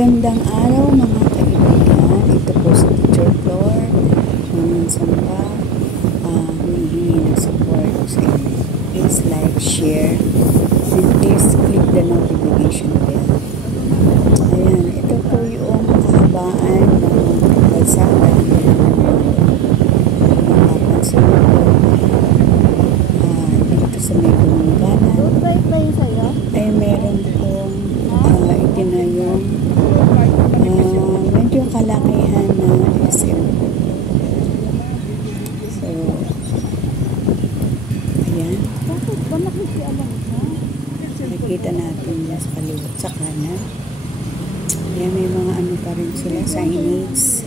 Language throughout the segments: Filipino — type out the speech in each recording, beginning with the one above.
Magandang araw mga kaibigan. Ito po si Teacher Flor. Minsan pa humihingi ng support sa inyo. Please like, share, and please click the notification bell. Ayan, ito po yung kahabaan ng kalsada ng mapapansin po dito sa may Bulunganan ay meron pong itinayong medyo kalakihan na SM. So, ayan. Nakikita natin sa kaliwat sa kanan. Ayan, may mga ano pa rin sila, signage.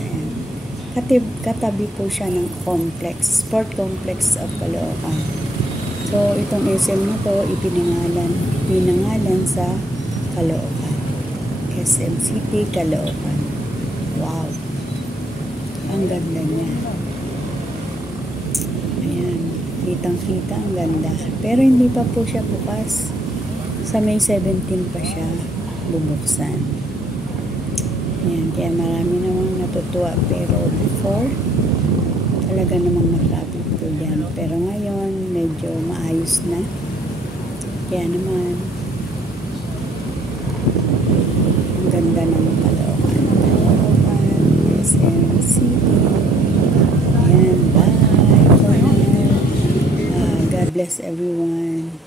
Katabi po siya ng complex, sport complex of Caloocan. So, itong SM na to, ipinangalan sa Caloocan. SM City, Caloocan. Wow! Ang ganda niya. Ayan. Kitang-kita, ang ganda. Pero hindi pa po siya bukas. Sa May 17 pa siya bubuksan. Ayan. Kaya marami namang natutuwa. Pero before, talaga namang matraffic po dyan. Pero ngayon, medyo maayos na. Kaya naman, ang ganda ng Caloocan. SM City. Ayan, bye for now. God bless everyone.